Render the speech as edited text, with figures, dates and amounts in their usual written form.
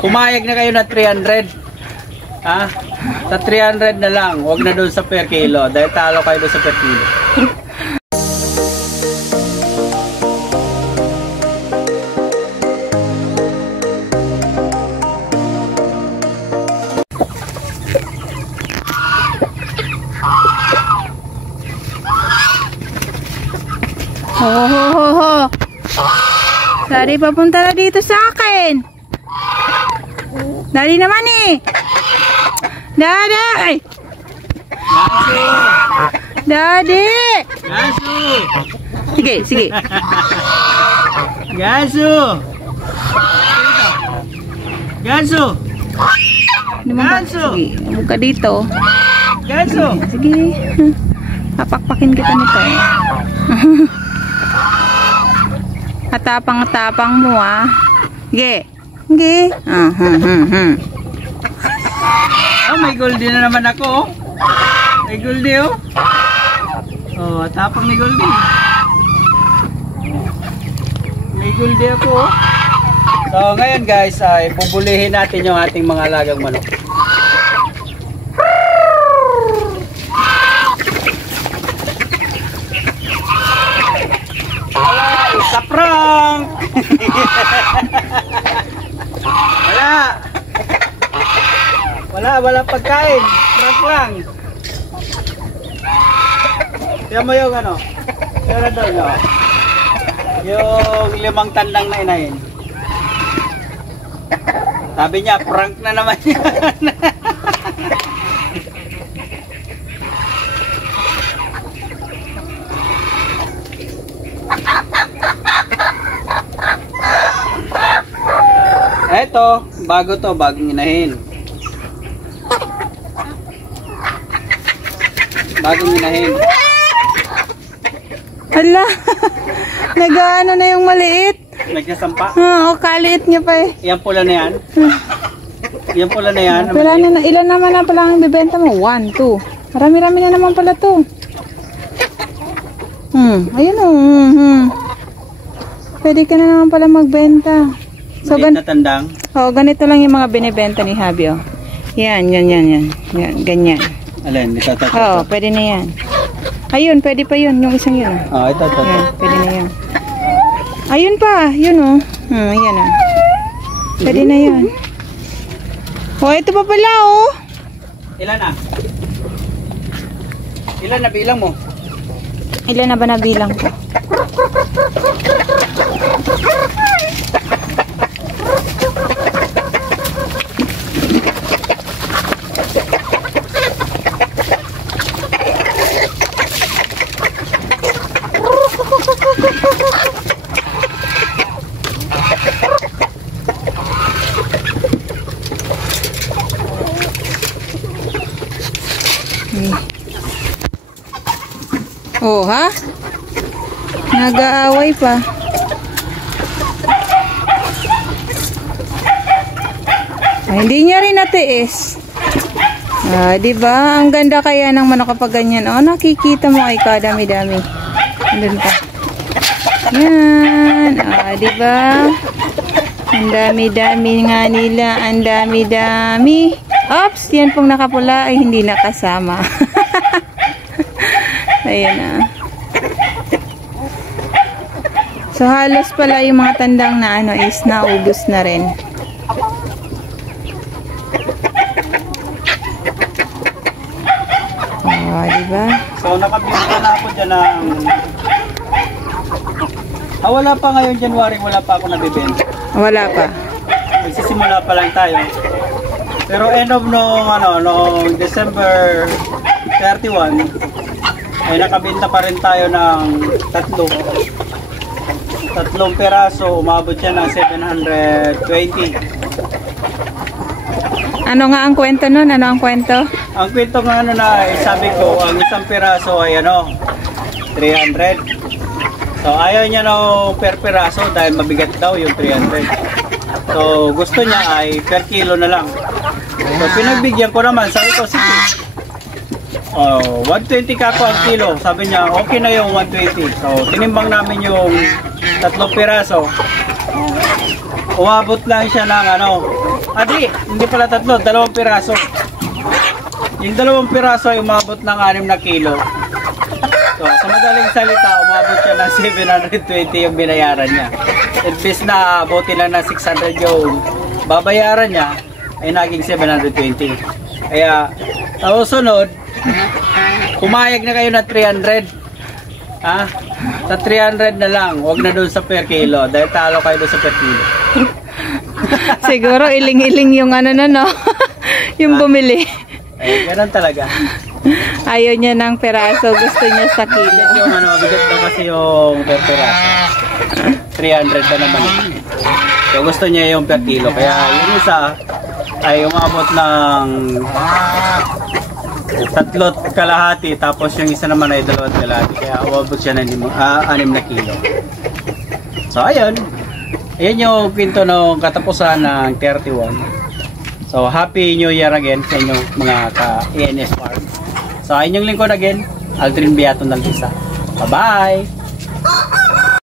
Pumayag na kayo na 300. Ha? Sa 300 na lang. Huwag na doon sa per kilo. Dahil talo kayo doon sa per kilo. Ho. Dari papunta na dito sa akin. Dari naman eh. Daddy. Daddy. Gasu. Sige. Gasu. Gasu. Gasu. Sige, buka dito. Gasu. Sige. Papakpakin kita nito eh. Atapang-tapang mo ah. Sige. Oh, may goldie na naman ako. May goldie oh. Oh, tapang ni goldie. May goldie ako oh. So, ngayon guys, ay bubulihin natin yung ating mga alagang manok. Sa prank! Wala pagkain. Prank lang. Tiyan mo yung ano? Pero doon no? Yung 5 tandang na inahin. Sabi niya, prank na naman yan. Eto, bagong inahin. Hala, nag-ano na yung maliit. Nagsasampa? Oo, kaliit niya pa eh. Yan pula na yan? Yan pula na yan? Wala na, ilan naman na pala ang bibenta mo? 1, 2. Marami-rami na naman pala to. Ayun o. Pwede ka na naman pala magbenta. So, na tandang? Oo, ganito lang yung mga binibenta ni Habi oh. Yan, ganyan. Alin, ito. Oo, pwede na yan. Ayun, pwede pa yun, yung isang yun. Oh, ito. Yan, pwede na yan. Ayun pa, yun oh. Ayan oh. Pwede na yan. Oh, ito pa pala oh. Ilan na? Ilan na bilang mo? Ilan na ba nabilang ko? Oh, ha? Nag-aaway pa. Ay, hindi niya rin natiis. Diba? Ang ganda kaya ng manok kapag ganyan. Oh, nakikita mo ay kadami-dami. Andun pa. Yan. Diba? Ang dami-dami nga nila. Ang dami-dami. Oops! Yan pong nakapula ay hindi nakasama. Ayan na. So halos pala yung mga tandang na ano is naubos na rin. Oh, diba? So nakabenta na ako dyan ng... wala pa ngayon January, wala pa ako nabibenta. Wala pa. Magsisimula pa lang tayo. Pero end of noong December 31 ay nakabenta pa rin tayo ng tatlong peraso. Umabot siya ng 720. Ano nga ang kwento nun? Ano ang kwento? Ang kwento nga sabi ko, ang isang peraso ay 300. So ayaw niya per peraso dahil mabigat daw yung 300. So gusto niya ay per kilo na lang. So pinagbigyan ko naman, sabi ko sige. 120 ka po ang kilo. Sabi niya, okay na yung 120. So, tinimbang namin yung 3 piraso. umabot lang siya ng hindi pala 3, 2 piraso. Yung 2 piraso ay umabot ng 6 na kilo. So, sa madaling salita, umabot siya ng 720 yung binayaran niya. Imbis na abutin lang ng 600 yung babayaran niya, ay naging 720. Kaya, sa susunod, pumayag na kayo na 300. Ha? Sa 300 na lang, wag na doon sa per kilo. Dahil talo kayo doon sa per kilo. Siguro iling-iling yung yung bumili. Ay, ganun talaga. Ayaw niya ng peraso, gusto niya sa kilo. Yung bigat daw kasi yung per piraso. 300 na naman. So gusto niya yung per kilo. Kaya yung isa ay umabot ng 3 kalahati, tapos yung isa naman ay 2 kalahati. Kaya umabot siya ng 6 na kilo. So ayun. Ayan yung kwento ng katapusan ng 31. So happy New Year again sa inyong mga ka-ENS Farm. So, inyong lingkod again, Aldrin Beato Naldisa. Bye-bye!